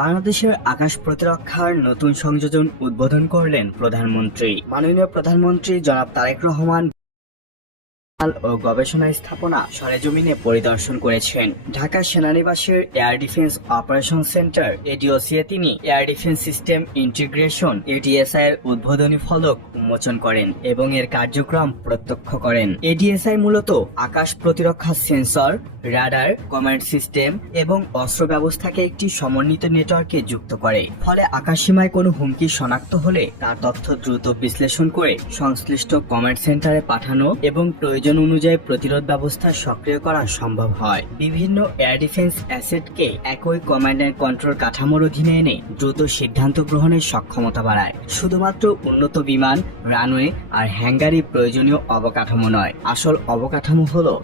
বাংলাদেশের আকাশ প্রতিরক্ষার নতুন সংযোজন উদ্বোধন করলেন প্রধানমন্ত্রী। মাননীয় প্রধানমন্ত্রী জনাব তারেক রহমান ও গবেষণা স্থাপনা সরেজমিনে পরিদর্শন করেছেন। ঢাকা সেনানিবাসের এয়ার ডিফেন্স অপারেশন সেন্টার এডিওসি-এ তিনি air defence system integration ADSI এর উদ্বোধনী ফলক উন্মোচন করেন এবং এর কার্যক্রম প্রত্যক্ষ করেন। এডিএসআই মূলত আকাশ প্রতিরক্ষা সেন্সর, রাডার, কমান্ড সিস্টেম এবং অস্ত্র ব্যবস্থাকে একটি সমন্বিত নেটওয়ার্কে যুক্ত করে। ফলে আকাশসীমায় কোনো হুমকি শনাক্ত হলে তার তথ্য দ্রুত বিশ্লেষণ করে সংশ্লিষ্ট কমান্ড সেন্টারে পাঠানো এবং প্রয়োজন অনুযায়ী প্রতিরোধ ব্যবস্থা সক্রিয় করা সম্ভব হয়। বিভিন্ন এয়ার ডিফেন্স অ্যাসেটকে একই কমান্ড এন্ড কন্ট্রোল কাঠামোর অধীনে এনে দ্রুত সিদ্ধান্ত গ্রহণের সক্ষমতা বাড়ায়। শুধুমাত্র উন্নত বিমান, রানওয়ে আর হ্যাঙ্গারই প্রয়োজনীয় অবকাঠামো নয়, আসল অবকাঠামো হলো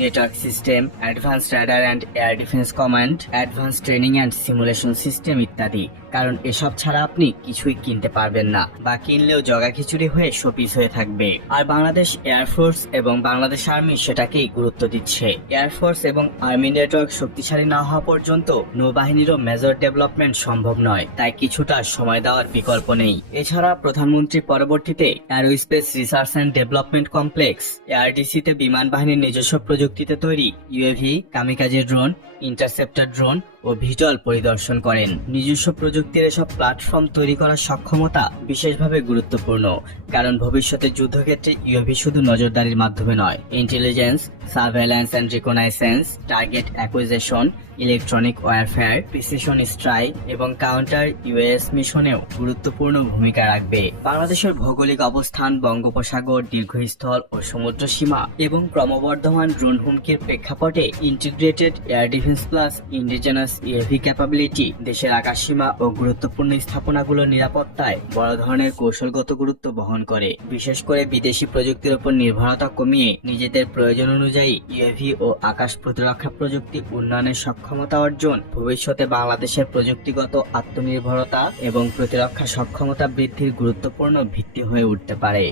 network system, advance radar and air defence command, advance training and simulation system ইত্যাদি। কারণ এসব ছাড়া আপনি কিছুই কিনতে পারবেন না, বা কিনলেও জগা খিচুড়ি হয়ে শোপিস হয়ে থাকবে। আর বাংলাদেশ এয়ারফোর্স এবং বাংলাদেশ আর্মি সেটাকেই গুরুত্ব দিচ্ছে। এয়ারফোর্স এবং আর্মি নেটওয়ার্ক শক্তিশালী না হওয়া পর্যন্ত নৌবাহিনীরও মেজর ডেভেলপমেন্ট সম্ভব নয়, তাই কিছুটা সময় দেওয়ার বিকল্প নেই। এছাড়া প্রধানমন্ত্রী পরবর্তীতে aerospace research and development complex এআরডিসি-তে বিমান বাহিনীর নিজস্ব প্রযুক্তিতে তৈরি UAV, kamikaze drone, interceptor drone ও ভিজুয়াল পরিদর্শন করেন। নিজস্ব প্রযুক্তির এসব প্ল্যাটফর্ম তৈরি করার সক্ষমতা বিশেষভাবে গুরুত্বপূর্ণ, কারণ ভবিষ্যতে যুদ্ধক্ষেত্রে ইউএভি শুধু নজরদারির মাধ্যমে নয়, intelligence, surveillance and reconnaissance, target acquisition, electronic warfare, precision strike এবং কাউন্টার ইউএস মিশনেও গুরুত্বপূর্ণ ভূমিকা রাখবে। বাংলাদেশের ভৌগোলিক অবস্থান, বঙ্গোপসাগর, দীর্ঘস্থল ও সমুদ্র সীমা এবং ক্রমবর্ধমান ড্রোন হুমকির প্রেক্ষাপটে integrated air defence plus indigenous UAV capability দেশের আকাশসীমা ও গুরুত্বপূর্ণ স্থাপনাগুলোর নিরাপত্তায় বড় ধরনের কৌশলগত গুরুত্ব বহন করে। বিশেষ করে বিদেশি প্রযুক্তির উপর নির্ভরতা কমিয়ে নিজেদের প্রয়োজন অনুযায়ী ইউএভি ও আকাশ প্রতিরক্ষা প্রযুক্তি উন্নয়নের সক্ষমতা অর্জন ভবিষ্যতে বাংলাদেশের প্রযুক্তিগত আত্মনির্ভরতা এবং প্রতিরক্ষা সক্ষমতা বৃদ্ধির গুরুত্বপূর্ণ ভিত্তি হয়ে উঠতে পারে।